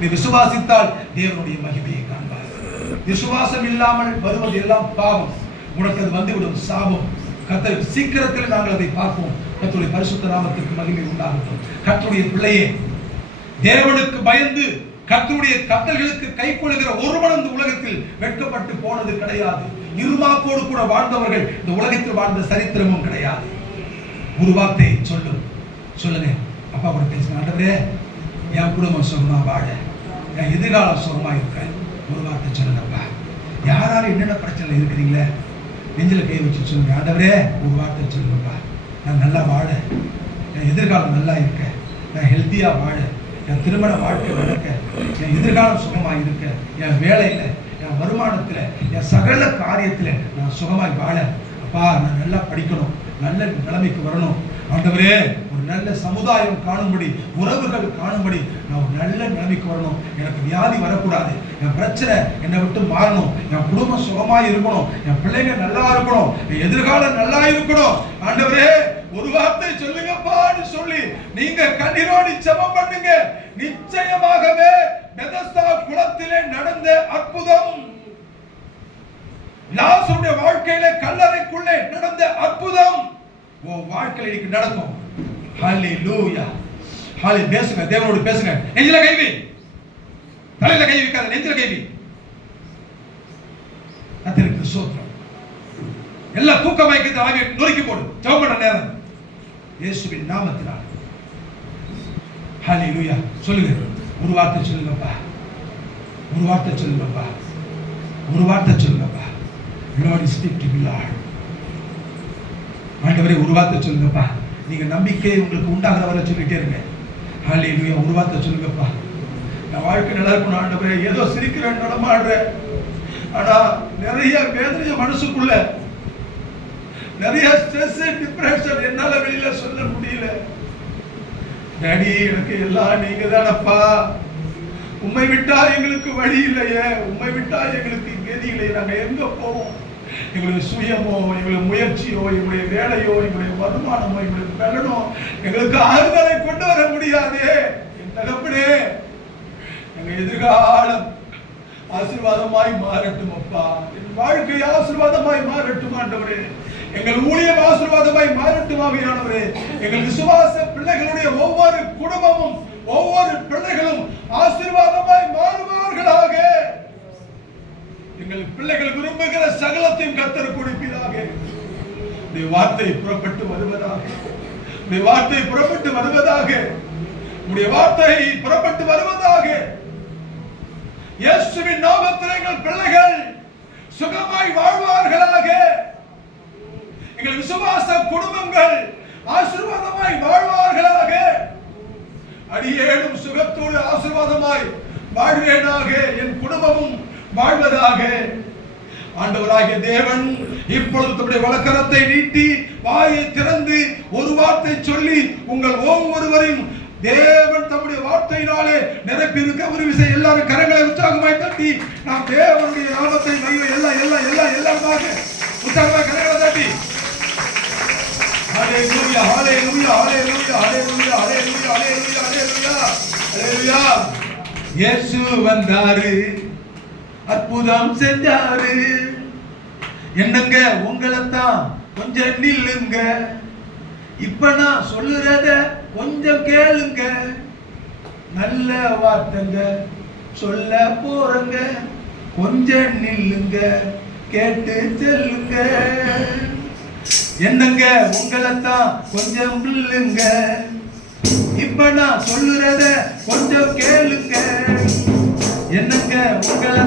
நீ விசுவாசித்தால் தேவனுடைய மகிமையை காண்பாய். விசுவாசம் இல்லாமல் வருவது எல்லாம் பாவம். உனக்கு அது வந்துவிடும் சாபம். கர்த்தர் சீக்கிரத்தில் நாங்கள் அதை பார்ப்போம். கர்த்தருடைய பரிசுத்த நாமத்திற்கு மகிமை உண்டாகட்டும். கர்த்தருடைய பிள்ளையே, தேவனுக்கு பயந்து கர்த்தருடைய கட்டளைகளுக்கு கைக்கொள்ளுகிற ஒருவனும் இந்த உலகத்தில் வெட்கப்பட்டு போனது கிடையாது. இருமாப்போடு கூட வாழ்ந்தவர்கள் இந்த உலகத்தில் வாழ்ந்த சரித்திரமும் கிடையாது. ஒரு வார்த்தை சொல்லுங்க. அப்பா கூட பேசுங்க. ஆண்டவரே, என் குடும்பம் சுகமா வாழ, என் எதிர்காலம் சுகமா இருக்க ஒரு வார்த்தை சொல்லுங்கப்பா. யாராலும் என்னென்ன பிரச்சனை இருக்கிறீங்களே நெஞ்சில் கை வச்சு சொல்லுங்க. ஆண்டவரே, ஒரு வார்த்தை சொல்லுங்கப்பா. நான் நல்லா வாழ, என் எதிர்காலம் நல்லா இருக்க, நான் ஹெல்த்தியா வாழ, என் திருமண வாழ்க்கை நடக்க, என் எதிர்காலம் சுகமாக இருக்க, என் வேலையில், என் வருமானத்தில், என் சகல காரியத்தில் நான் சுகமாய் வாழ. அப்பா, நான் நல்லா படிக்கணும், நல்ல நிலைமைக்கு வரணும். ஆண்டவரே, ஒரு நல்ல சமுதாயம் காணும்படி, உறவுகள் காணும்படி நான் ஒரு நல்ல நிலைமைக்கு வரணும். எனக்கு வியாதி வரக்கூடாது, என் பிரச்சனை என்னை விட்டு மாறணும், என் குடும்பம் சுகமாக இருக்கணும், என் பிள்ளைங்க நல்லா இருக்கணும், என் எதிர்காலம் நல்லா இருக்கணும். ஆண்டவரே, ஒரு வார்த்தை சொல்லுங்கப்பான்னு சொல்லி நீங்க கண்ணீரோடு ஜெபம் பண்ணுங்க. நிச்சயமாகவே பெதஸ்தா குளத்திலே நடந்த அற்புதம், லாசருடைய வாழ்க்கையிலே கல்லறைக்குள்ளே நடந்த அற்புதம் உன் வாழ்க்கையில இன்னைக்கு நடக்கும். ஹல்லேலூயா. பேசுங்க, தேவனோடு பேசுங்க. நெஞ்சில கை வை, தலையில கை வைக்காத, நெஞ்சில கை வை. கர்த்தருக்கு ஸ்தோத்திரம். எல்லா தூக்க மயக்கத்தை ஆவி நொறுக்கி போடு. ஜெபம் பண்ண நேரம் இயேசுவின் நாமத்தினால். ஹல்லேலூயா. சொல்லுங்க, ஒரு வார்த்தை சொல்லுங்கப்பா, ஒரு வார்த்தை சொல்லுங்கப்பா, ஒரு வார்த்தை சொல்லுங்கப்பா. Lord, speak to me, Lord. ஆண்டவரே, ஒரு வார்த்தை சொல்லுங்கப்பா. நீங்க நம்பிக்கை உங்களுக்கு உண்டாகிற வரை சொல்லிட்டே இருங்க. ஹல்லேலூயா. ஒரு வார்த்தை சொல்லுங்கப்பா. நான் வாழ்க்கை நல்லா இருக்கணும் ஆண்டவரே. ஏதோ சிரிக்கிறேன், நடமாடுறேன், ஆனா நிறைய வேதனைய மனசுக்குள்ள, நிறைய ஸ்ட்ரெஸ், டிப்ரெஷன், என்னால வெளியில சொல்ல முடியல. டாடி, எனக்கு எல்லாம் நீங்க தானப்பா. உம்மை விட்டா எங்களுக்கு வழி இல்லையே, உம்மை விட்டா எங்களுக்கு கதி இல்லை. நாங்க எங்க போவோம்? எங்களுடைய சுயமோ, எங்களுடைய முயற்சியோ, எங்களுடைய வேலையோ, எங்களுடைய வருமானமோ, எங்களுடைய பலனோ எங்களுக்கு ஆறுதலை கொண்டு வர முடியாதே. என் தகப்பனே, எங்க எதிர்காலம் ஆசீர்வாதமாய் மாறட்டும் அப்பா. என் வாழ்க்கை ஆசீர்வாதமாய் மாறட்டும் ஆண்டவரே. எங்கள் ஊழியம் ஆசீர்வாதமாய் மாறட்டும் ஆவியானவரே. எங்கள் விசுவாச பிள்ளைகளுடைய ஒவ்வொரு குடும்பமும், ஒவ்வொரு பிள்ளைகளும் ஆசீர்வாதமாய் மாறுவார்களாக. எங்கள் பிள்ளைகள் விரும்புகிற சகலத்தையும் கர்த்தர் கொடுப்பீராக. உம்முடைய வார்த்தை புறப்பட்டு வருவதாக, உம்முடைய வார்த்தை புறப்பட்டு வருவதாக, உம்முடைய வார்த்தை புறப்பட்டு வருவதாக. இயேசுவின் நாமத்தில் எங்கள் பிள்ளைகள் சுகமாய் வாழ்வார்களாக. எங்கள் விசுவாச குடும்பங்கள் ஆசீர்வாதமாய் வாழ்வார்களாக. அடியேனும் சுகத்தோடு ஆசீர்வாதமாய் வாழ்வேனாக, என் குடும்பமும் வாழ்வதாக. ஆண்டவராகிய தேவன் இப்பொழுது தம்முடைய வலக்கரத்தை நீட்டி வாயை திறந்து ஒரு வார்த்தை சொல்லி உங்கள் ஒவ்வொருவரையும் தேவன் தம்முடைய வார்த்தையினாலே நிரப்பி இருக்க ஒரு விசை எல்லாரும் கரங்களை உற்சாகமாய் தட்டி நாம் தேவனுடைய நாமத்தை எல்லாமாக உற்சாகமாய் கரங்களை தட்டி ஹல்லேலூயா, ஹல்லேலூயா, ஹல்லேலூயா, ஹல்லேலூயா, ஹல்லேலூயா, ஹல்லேலூயா, ஹல்லேலூயா, ஹல்லேலூயா. இயேசு வந்தாரு, அற்புதம் செஞ்சாரு. என்னங்க, உங்களைத்தான் கொஞ்சம் நில்லுங்க, இப்ப நான் சொல்லுறத கொஞ்சம் கேளுங்க. நல்ல வார்த்தைங்க சொல்ல போறங்க, கொஞ்சம் நில்லுங்க, கேட்டு செல்லுங்க. என்னங்க, உங்களைத்தான் கொஞ்சம் நில்லுங்க, இப்ப நான் சொல்லுறத கொஞ்சம் கேளுங்க. என்னங்க, உங்களை